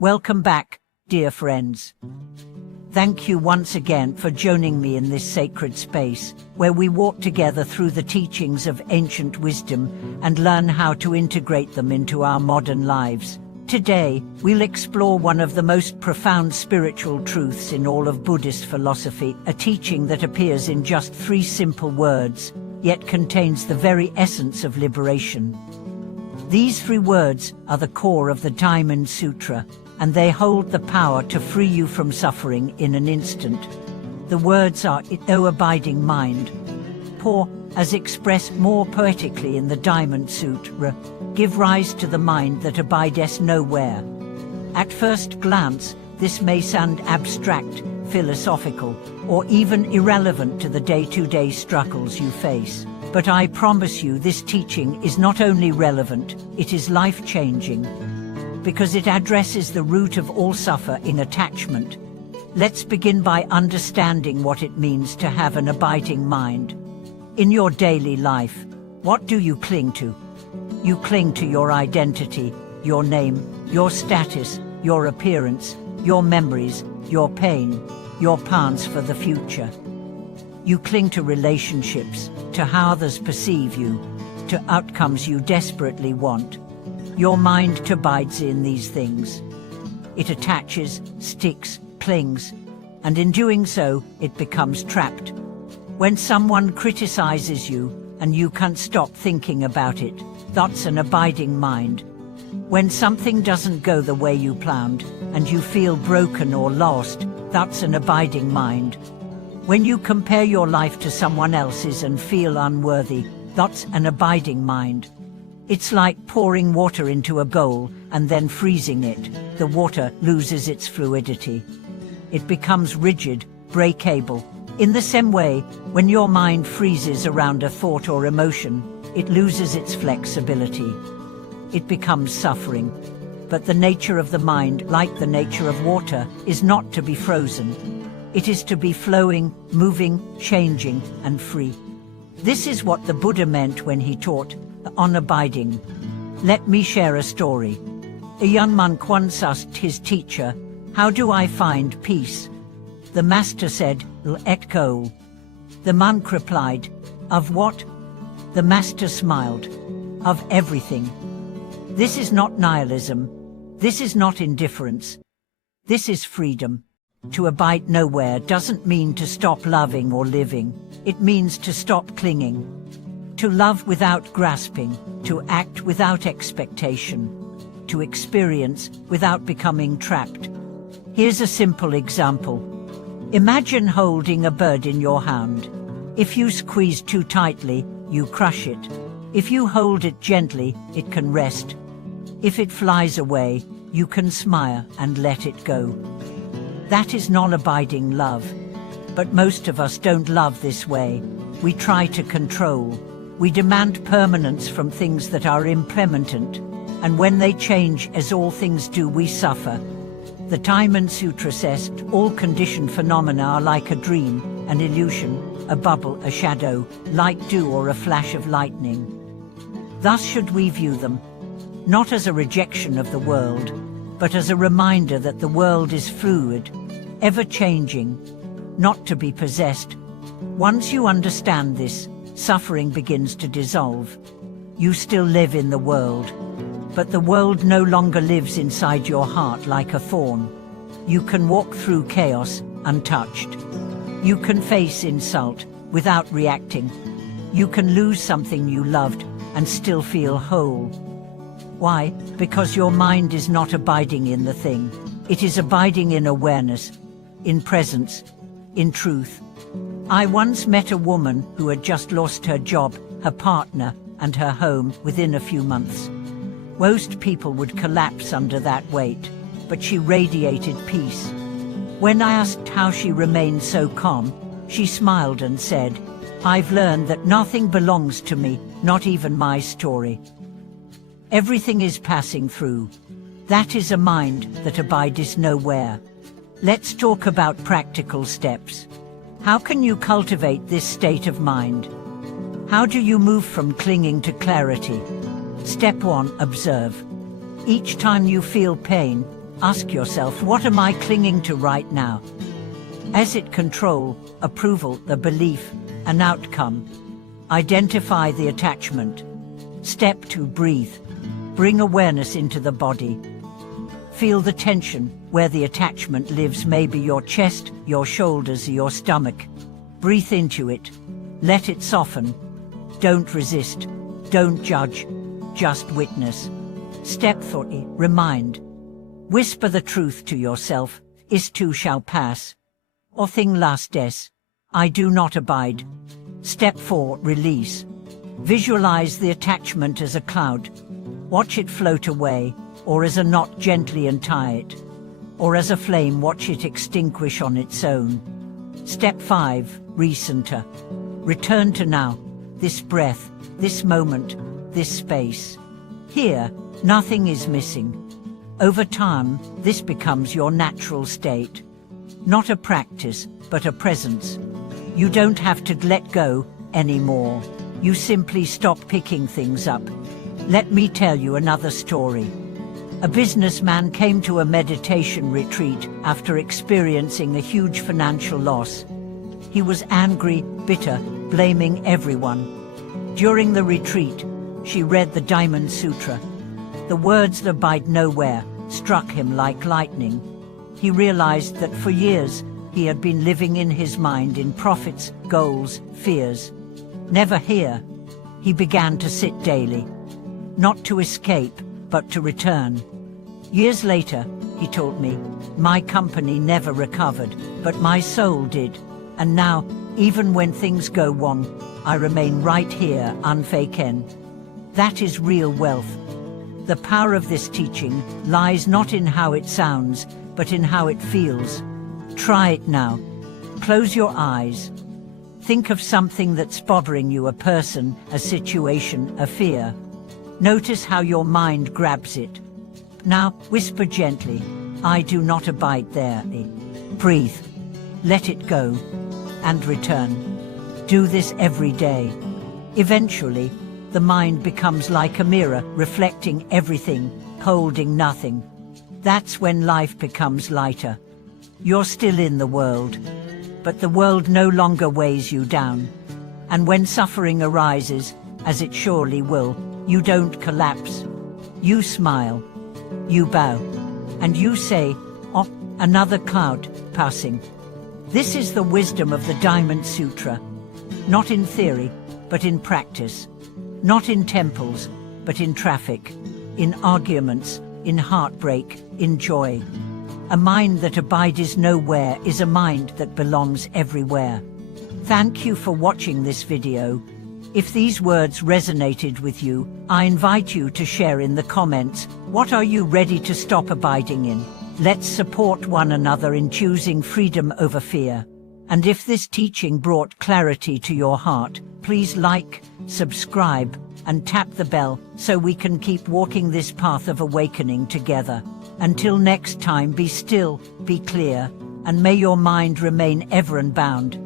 Welcome back, dear friends. Thank you once again for joining me in this sacred space, where we walk together through the teachings of ancient wisdom and learn how to integrate them into our modern lives. Today, we'll explore one of the most profound spiritual truths in all of Buddhist philosophy, a teaching that appears in just 3 simple words, yet contains the very essence of liberation. These 3 words are the core of the Diamond Sutra, and they hold the power to free you from suffering in an instant. The words are, O abiding mind. Pour, as expressed more poetically in the Diamond Sutra, give rise to the mind that abideth nowhere. At first glance, this may sound abstract, philosophical, or even irrelevant to the day-to-day struggles you face. But I promise you this teaching is not only relevant, it is life-changing, because it addresses the root of all suffering, attachment. Let's begin by understanding what it means to have an abiding mind. In your daily life, what do you cling to? You cling to your identity, your name, your status, your appearance, your memories, your pain, your plans for the future. You cling to relationships, to how others perceive you, to outcomes you desperately want. Your mind abides in these things. It attaches, sticks, clings, and in doing so, it becomes trapped. When someone criticizes you, and you can't stop thinking about it, that's an abiding mind. When something doesn't go the way you planned, and you feel broken or lost, that's an abiding mind. When you compare your life to someone else's and feel unworthy, that's an abiding mind. It's like pouring water into a bowl and then freezing it. The water loses its fluidity. It becomes rigid, breakable. In the same way, when your mind freezes around a thought or emotion, it loses its flexibility. It becomes suffering. But the nature of the mind, like the nature of water, is not to be frozen. It is to be flowing, moving, changing, and free. This is what the Buddha meant when he taught on abiding. Let me share a story. A young monk once asked his teacher, "How do I find peace?" The master said, "Let go." The monk replied, "Of what?" The master smiled, "Of everything." This is not nihilism. This is not indifference. This is freedom. To abide nowhere doesn't mean to stop loving or living. It means to stop clinging. To love without grasping, to act without expectation, to experience without becoming trapped. Here's a simple example. Imagine holding a bird in your hand. If you squeeze too tightly, you crush it. If you hold it gently, it can rest. If it flies away, you can smile and let it go. That is non-abiding love. But most of us don't love this way. We try to control. We demand permanence from things that are impermanent, and when they change, as all things do, we suffer. The Diamond Sutra says, all conditioned phenomena are like a dream, an illusion, a bubble, a shadow, like dew or a flash of lightning. Thus should we view them, not as a rejection of the world, but as a reminder that the world is fluid, ever-changing, not to be possessed. Once you understand this, suffering begins to dissolve. You still live in the world, but the world no longer lives inside your heart like a thorn. You can walk through chaos untouched. You can face insult without reacting. You can lose something you loved and still feel whole. Why? Because your mind is not abiding in the thing. It is abiding in awareness, in presence, in truth. I once met a woman who had just lost her job, her partner, and her home within a few months. Most people would collapse under that weight, but she radiated peace. When I asked how she remained so calm, she smiled and said, "I've learned that nothing belongs to me, not even my story. Everything is passing through. That is a mind that abides nowhere." Let's talk about practical steps. How can you cultivate this state of mind? How do you move from clinging to clarity? Step 1, observe. Each time you feel pain, Ask yourself, what am I clinging to right now? Is it control, approval, the belief, an outcome? Identify the attachment. Step 2, breathe. Bring awareness into the body. Feel the tension where the attachment lives, maybe your chest, your shoulders, your stomach. Breathe into it. Let it soften. Don't resist. Don't judge. Just witness. Step 3, remind. Whisper the truth to yourself. Is too shall pass. Or thing last des. I do not abide. Step 4, release. Visualize the attachment as a cloud. Watch it float away, or as a knot, gently untie it. Or as a flame, watch it extinguish on its own. Step 5, recenter. Return to now, this breath, this moment, this space. Here, nothing is missing. Over time, this becomes your natural state. Not a practice, but a presence. You don't have to let go anymore. You simply stop picking things up. Let me tell you another story. A businessman came to a meditation retreat after experiencing a huge financial loss. He was angry, bitter, blaming everyone. During the retreat, she read the Diamond Sutra. The words "that abide nowhere" struck him like lightning. He realized that for years he had been living in his mind in profits, goals, fears. Never here. He began to sit daily. Not to escape, but to return. Years later, he told me, my company never recovered, but my soul did. And now, even when things go wrong, I remain right here, unfaken. That is real wealth. The power of this teaching lies not in how it sounds, but in how it feels. Try it now. Close your eyes. Think of something that's bothering you, a person, a situation, a fear. Notice how your mind grabs it. Now, whisper gently, I do not abide there. Breathe. Let it go. And return. Do this every day. Eventually, the mind becomes like a mirror, reflecting everything, holding nothing. That's when life becomes lighter. You're still in the world, but the world no longer weighs you down. And when suffering arises, as it surely will, you don't collapse. You smile, you bow, and you say, oh, another cloud passing. This is the wisdom of the Diamond Sutra. Not in theory, but in practice. Not in temples, but in traffic, in arguments, in heartbreak, in joy. A mind that abides nowhere is a mind that belongs everywhere. Thank you for watching this video. If these words resonated with you, I invite you to share in the comments, what are you ready to stop abiding in? Let's support one another in choosing freedom over fear. And if this teaching brought clarity to your heart, please like, subscribe, and tap the bell so we can keep walking this path of awakening together. Until next time, be still, be clear, and may your mind remain ever unbound.